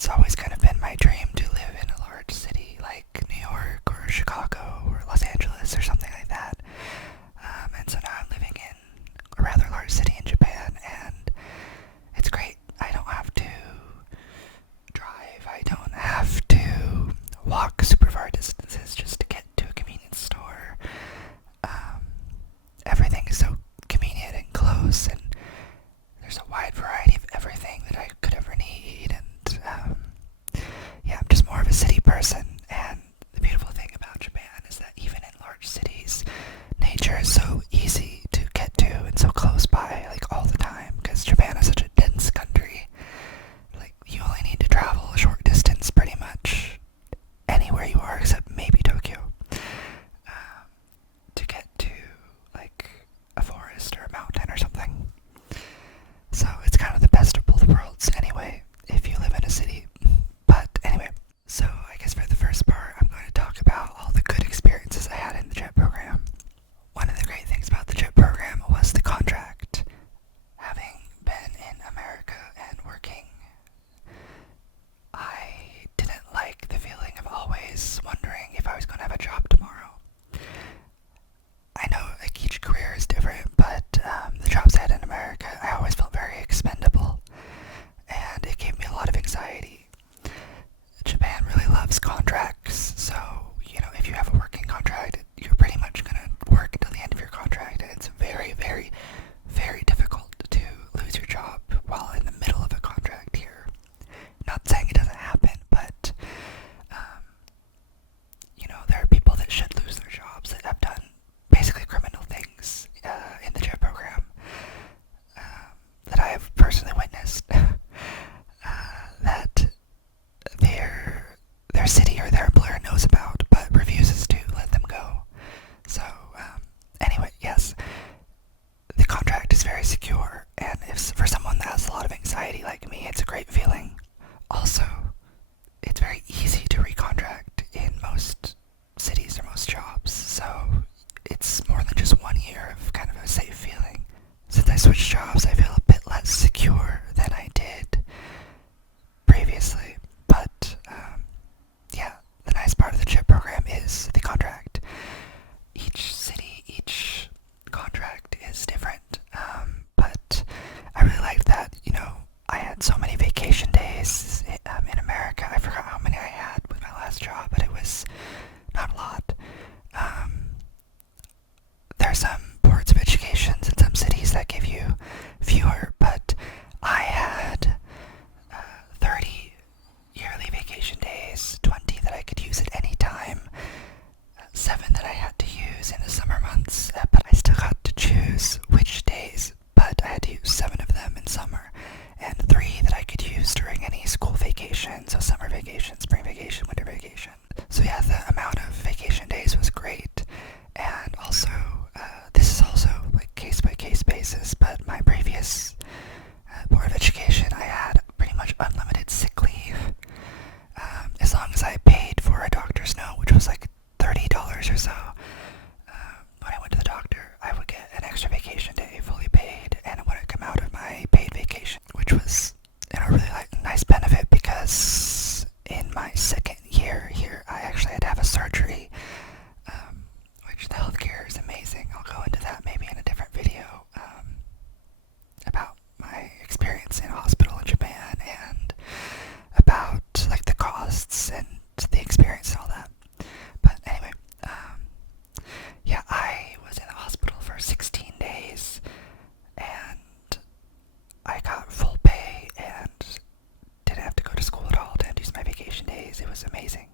it's always kind of been my dream to live in a large city like New York or Chicago or Los Angeles or something like that. And so now I'm living in a rather large city in Japan, and it's great. I don't have to drive. I don't have to walk super far distances just to get to a convenience store. Everything is so convenient and close, and there's a wide variety of everything that I could ever need. And yeah, I'm just more of a city person. And the beautiful thing about Japan is that even in large cities, nature is so easy to get to and so close by, like all the time, because Japan is such a dense country. Like, you only need to travel a short distance pretty much anywhere you are except maybe Tokyo, to get to like a forest or a mountain or something. So it's kind of the best of both worlds anyway, if you live in a city. But anyway, so I guess for the first part, I'm going to talk about all the good experiences I had in the JET program. One of the great things about the JET program was the contract. Having been in America and working, I didn't like the feeling of always wondering if I was going to have a job tomorrow. I know like each career is different, but the jobs I had in America, I always felt very expendable, and it gave me a lot of anxiety. Japan really loves contracts, so, if you have a working contract, you're pretty much going to work until the end of your contract, and it's very, very, very difficult to lose your job while in the middle of a contract here. Not saying it doesn't happen, but, there are people that should lose their jobs that have done basically criminal things in the JET program that I have personally witnessed. That their city or their employer knows about, but refuses to let them go. So, anyway, yes, the contract is very secure, and if for someone that has a lot of anxiety like me, it's a great feeling. Also, it's very easy to recontract in most cities or most jobs, so it's more than just 1 year of kind of a safe feeling. Since I switched jobs, I feel a bit less secure than I did previously. But, yeah, the nice part of the CHIP program is the contract. Each city, each contract is different, but I really liked that, I had so many vacation days in America. I forgot how many I had with my last job, but it was not a lot. There are some boards of education in some cities that give you fewer, but I had 30 yearly vacation days, 20 that I could use at any time, 7 that I had to use in the summer months, but I still got to choose which days, but I had to use 7 of them in summer, and 3 that I could use during any school vacation, so summer vacation, spring vacation, winter vacation. So yeah, the amount of vacation days was great, and also, this is also like case-by-case basis, but my previous Board of Education, I had pretty much unlimited sick leave, as long as I paid for a doctor's note, which was like $30 or so. When I went to the doctor, I would get an extra vacation day fully paid, and it wouldn't come out of my paid vacation, which was a really nice benefit, because in my second year here, I actually had to have a surgery, which the healthcare is amazing. I'll go into that maybe in a different video, about my experience in a hospital in Japan, and about like the costs and the experience and all that. But anyway, yeah, I was in the hospital for 16 days, and I got full pay and didn't have to go to school at all, didn't use my vacation days. It was amazing.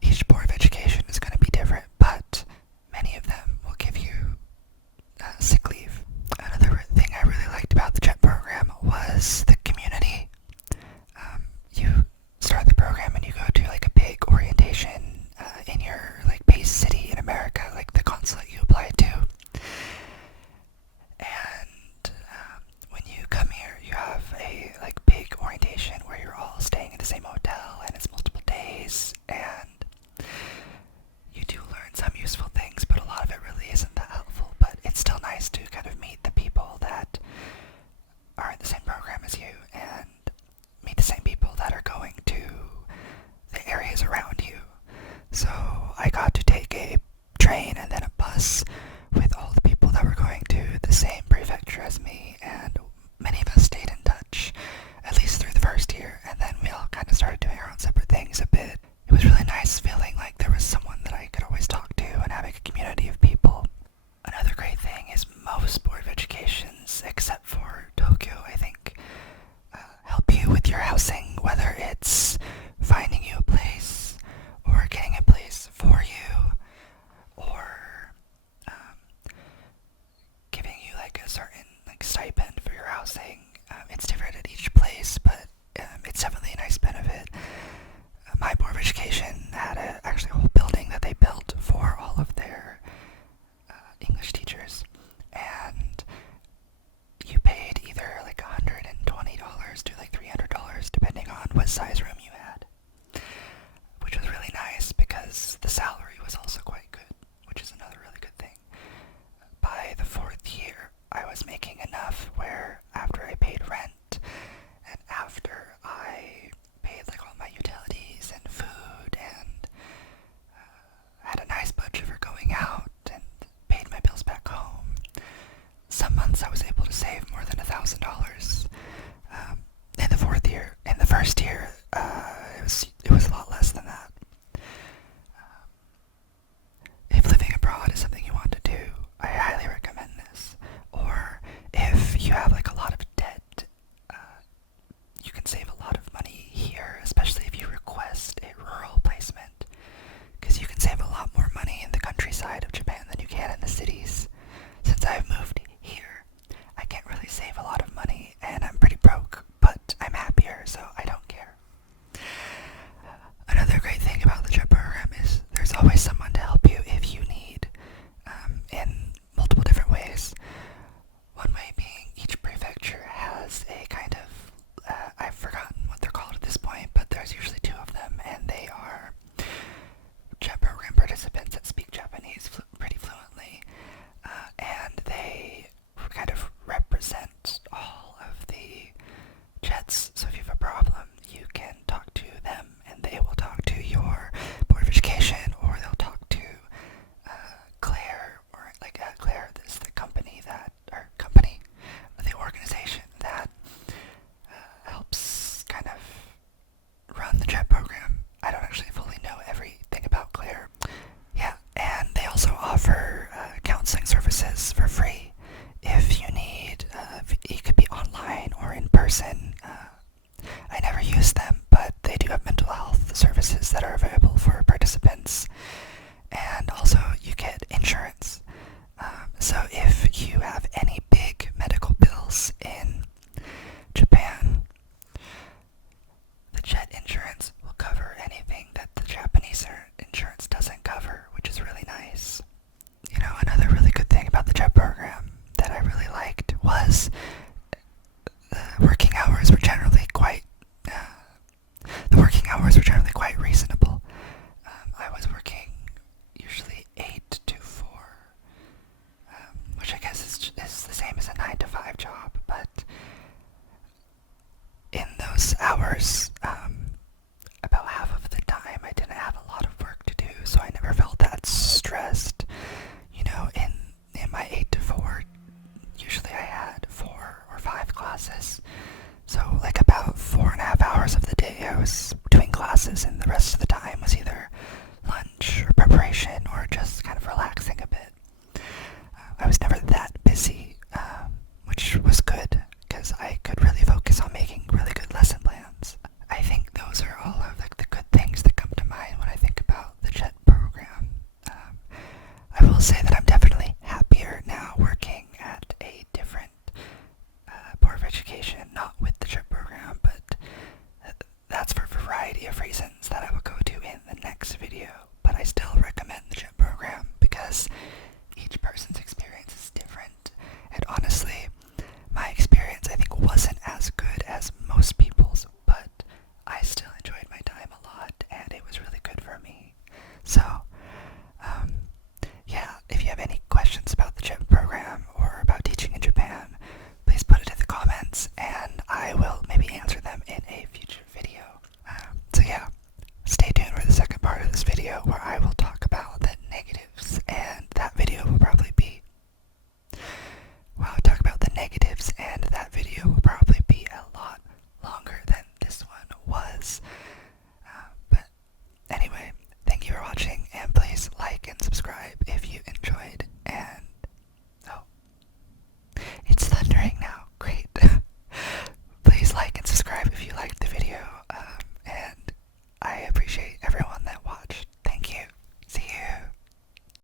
Each Board of Education is going to be different, but many of them will give you sick leave. Another thing I really liked about the JET program was the community. You start the program and you go to like a big orientation in your like base city in America, like the consulate you apply to. And when you come here, you have a like big orientation where you're all staying in the same hotel, and it's started doing our own separate things a bit. It was really nice feeling like there was someone that I could always talk to and having a community of people. Another great thing is most Board of Educations, except for Tokyo, I think, help you with your housing, whether it's finding you a place or getting a place for you or giving you like a certain like stipend for your housing. It's different at each place, but it's definitely a nice benefit. My Board of Education had actually a whole building that they built for all of their English teachers, and you paid either like $120 to like $300 depending on what size room you had, which was really nice because the salary was also quite good, which is another really good thing. By the fourth year, I was making enough where after I paid rent and after I paid like all my utilities and food and had a nice budget for going out and paid my bills back home, some months I was able to save more than $1,000. In the fourth year, in the first year, it was a lot less than that. If living abroad is something you want to do, I highly recommend this. Or if you have like a lot of debt, you can save a lot of money here, especially if you request a rural placement, because you can save a lot more money in the countryside of Japan than you can in the cities. Since I've moved here, I can't really save a lot of money, and I'm pretty broke, but I'm happier, so I don't care. Another great thing about the JET program is there's always someone to help you if you need, in multiple different ways. One way being each prefecture has a kind of, I've forgotten what they're called at this point, but there's usually two of them, and they are JET program participants that speak Japanese pretty fluently, and they kind of represent all of the JETs. So if you have a problem, you can talk to them, and they will talk to your Board of Education, or they'll talk to Claire, or like Claire is the the organization that helps kind of run the JET program. I don't actually fully know everything about Claire. Yeah, and they also offer counseling services for free if you need. It could be online or in person. I never use them, but they do have mental health services that are available for participants. And also, you get insurance. So if you have any big medical bills in Japan, the JET insurance will cover anything that the Japanese insurance doesn't cover, which is really nice. You know, another really good thing about the JET program that I really liked was working hours were generally quite reasonable. I was working usually 8 to 4, which I guess is the same as a 9 to 5 job, but in those hours,